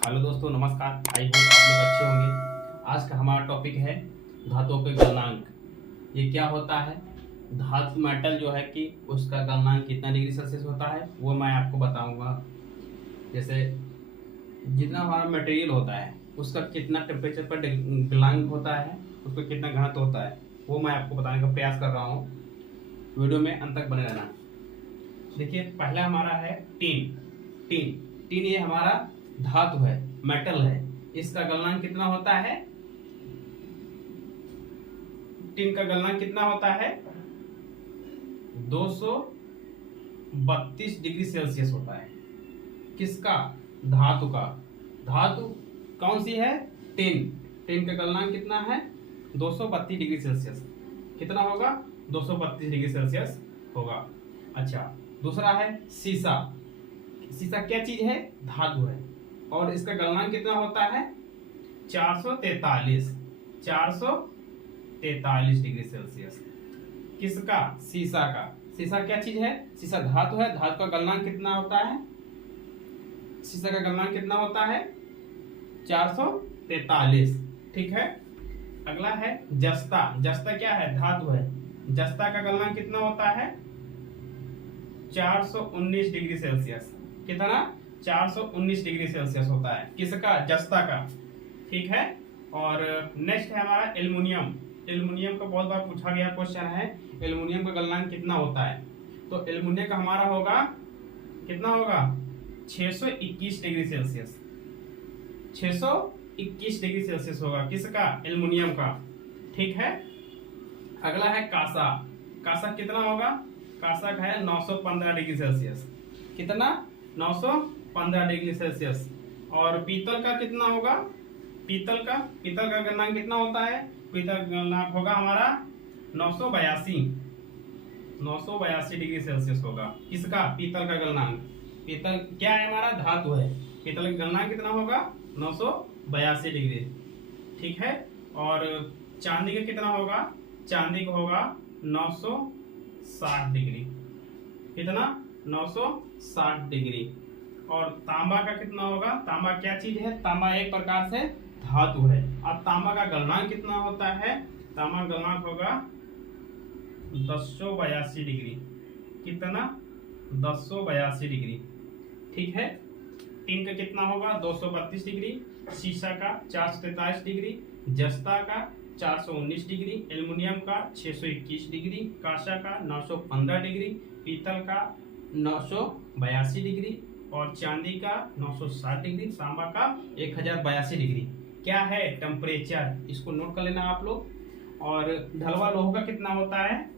Hello दोस्तों, नमस्कार। I hope आप लोग अच्छे होंगे। आज का हमारा टॉपिक है धातुओं के गलनांक। ये क्या होता है? धातु मेटल जो है कि उसका गलनांक कितना डिग्री सेल्सियस होता है वो मैं आपको बताऊंगा। जैसे जितना हमारा मटेरियल होता है उसका कितना टेम्परेचर पर गलनांक होता है, उसका कितना घनत्व होता है, वो मैं आपको बताने का प्रयास कर रहा हूँ। वीडियो में अंत तक बने रहना। देखिए, पहला हमारा है टीन। टीन टीन ये हमारा धातु है, मेटल है। इसका गलनांक कितना होता है? टीन का गलनांक कितना होता है? 232 डिग्री सेल्सियस होता है। किसका? धातु का। धातु कौन सी है? टीन। टीन का गलनांक कितना है? 232 डिग्री सेल्सियस। कितना होगा? 232 डिग्री सेल्सियस होगा। अच्छा, दूसरा है सीसा। सीसा क्या चीज है? धातु है। और इसका गलनांक कितना होता है? 443 डिग्री सेल्सियस। किसका? सीसा का। सीसा क्या चीज है? सीसा धातु है। धातु का गलनांक कितना होता है? सीसा का गलनांक कितना होता है? 443। ठीक है। अगला है जस्ता। जस्ता क्या है? धातु है। जस्ता का गलनांक कितना होता है? 419 डिग्री सेल्सियस। कितना? 419 डिग्री सेल्सियस होता है। किसका? जस्ता का। ठीक है। और नेक्स्ट है हमारा एल्युमिनियम। एल्युमिनियम का बहुत बार पूछा गया क्वेश्चन है, एल्युमिनियम का गलनांक कितना होता है? तो एल्युमिनियम का हमारा होगा, कितना होगा? 621 डिग्री सेल्सियस। 621 डिग्री सेल्सियस होगा। किसका? एल्युमिनियम का। ठीक है। अगला है कांसा। कांसा कितना होगा? कांसा का है 915 डिग्री सेल्सियस। कितना? 915 डिग्री सेल्सियस। और पीतल का कितना होगा? पीतल का गलनांक कितना होता है? पीतल का गलनांक होगा हमारा 982 डिग्री सेल्सियस होगा। किसका? पीतल का गलनांक। पीतल क्या है? हमारा धातु है। पीतल का गलनांक कितना होगा? 982 डिग्री। ठीक है। और चांदी का कितना होगा? चांदी का होगा 960 डिग्री। कितना? 960 डिग्री। और तांबा का कितना होगा? तांबा क्या चीज है? तांबा एक प्रकार से धातु है। अब तांबा का गलनांक कितना होता है? तांबा गलनांक होगा 1082 डिग्री। कितना? 1082 डिग्री। ठीक है। टीन का कितना होगा? 232 डिग्री। शीशा का 443 डिग्री। जस्ता का 419 डिग्री। एल्युमिनियम का 621 डिग्री। कांसा का 915 डिग्री। पीतल का 982 डिग्री। और चांदी का 960 डिग्री। तांबा का 1082 डिग्री। क्या है? टेम्परेचर। इसको नोट कर लेना आप लोग। और ढलवा लोहा का कितना होता है?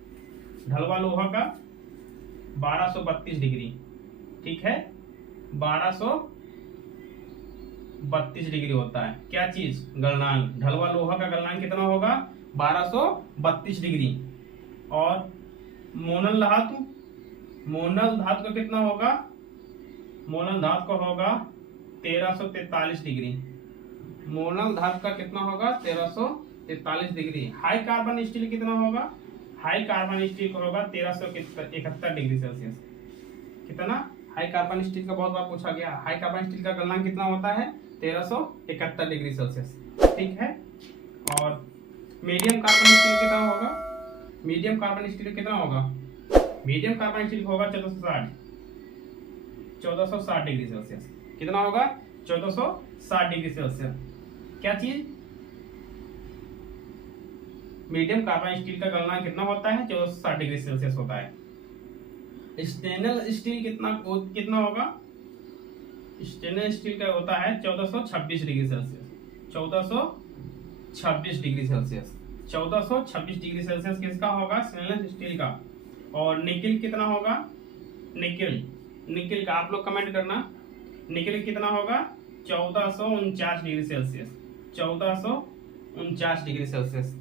ढलवा लोहा का 1232 डिग्री। ठीक है। 1232 डिग्री होता है। क्या चीज? गलनांक। ढलवा लोहा का गलनांक कितना होगा? 1232 डिग्री। और मोनल धातु का कितना होगा? मोनल धातु का होगा 1343 डिग्री। मोनल धातु का कितना होगा? 1343 डिग्री। हाई कार्बन स्टील कितना होगा? हाई कार्बन स्टील का होगा 1371 डिग्री सेल्सियस। कितना? हाई कार्बन स्टील का बहुत बार पूछा गया। हाई कार्बन स्टील का गलनांक कितना होता है? 1371 डिग्री सेल्सियस। ठीक है। और मीडियम कार्बन स्टील कितना होगा? मीडियम कार्बन स्टील कितना होगा? मीडियम कार्बन स्टील होगा 1460 डिग्री सेल्सियस। कितना होगा? 1460 डिग्री सेल्सियस। क्या चीज? मीडियम कार्बन स्टील का गलनांक कितना होता है? 1460 डिग्री सेल्सियस होता है। स्टेनलेस स्टील कितना होगा? स्टेनलेस स्टील का होता है 1426 degree Celsius. 1426 degree Celsius. 1426 degree Celsius किसका होगा? स्टेनलेस स्टील का। और निकिल कितना होगा? निकिल का आप लोग कमेंट करना। निकिल कितना होगा? 1449 degree Celsius. 1449 degree Celsius.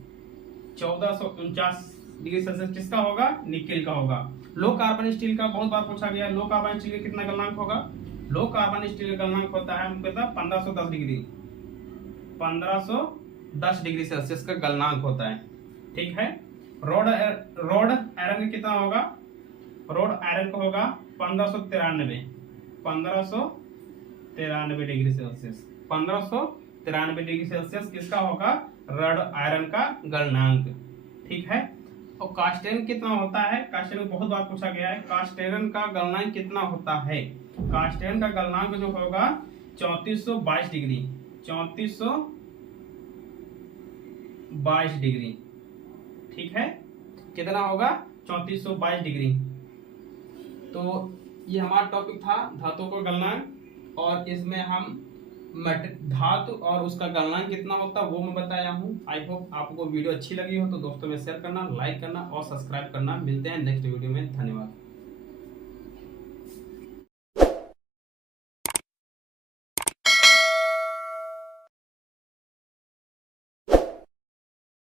1449 degree Celsius किसका होगा? निकिल का होगा। लो कार्बन स्टील का बहुत बार पूछा गया। लो कार्बन स्टील का कितना गलनांक होगा? लो कार्बन स्टील का गलनांक होता है 1510 डिग्री। 1510 डिग्री सेल्सियस का गलनांक होता है। ठीक है। रोड आयरन कितना होगा? रोड आयरन का होगा 1593 डिग्री सेल्सियस। 1593 डिग्री सेल्सियस किसका होगा, रड आयरन का गलनांक। ठीक है। और कास्ट आयरन कितना होता है, कास्ट आयरन बहुत बार पूछा गया है, कास्ट आयरन का गलनांक कितना होता है। कास्ट आयरन का गलनांक जो होगा 3422 डिग्री, 3422 डिग्री। ठीक है, कितना होगा, 3422 डिग्री। तो ये हमारा टॉपिक था धातु का गलनांक, और इसमें हम धातु और उसका गलनांक कितना होता है वो मैं बताया हूँ। आई होप आपको वीडियो अच्छी लगी हो तो दोस्तों में शेयर करना, लाइक करना और सब्सक्राइब करना। मिलते हैं नेक्स्ट वीडियो में, धन्यवाद।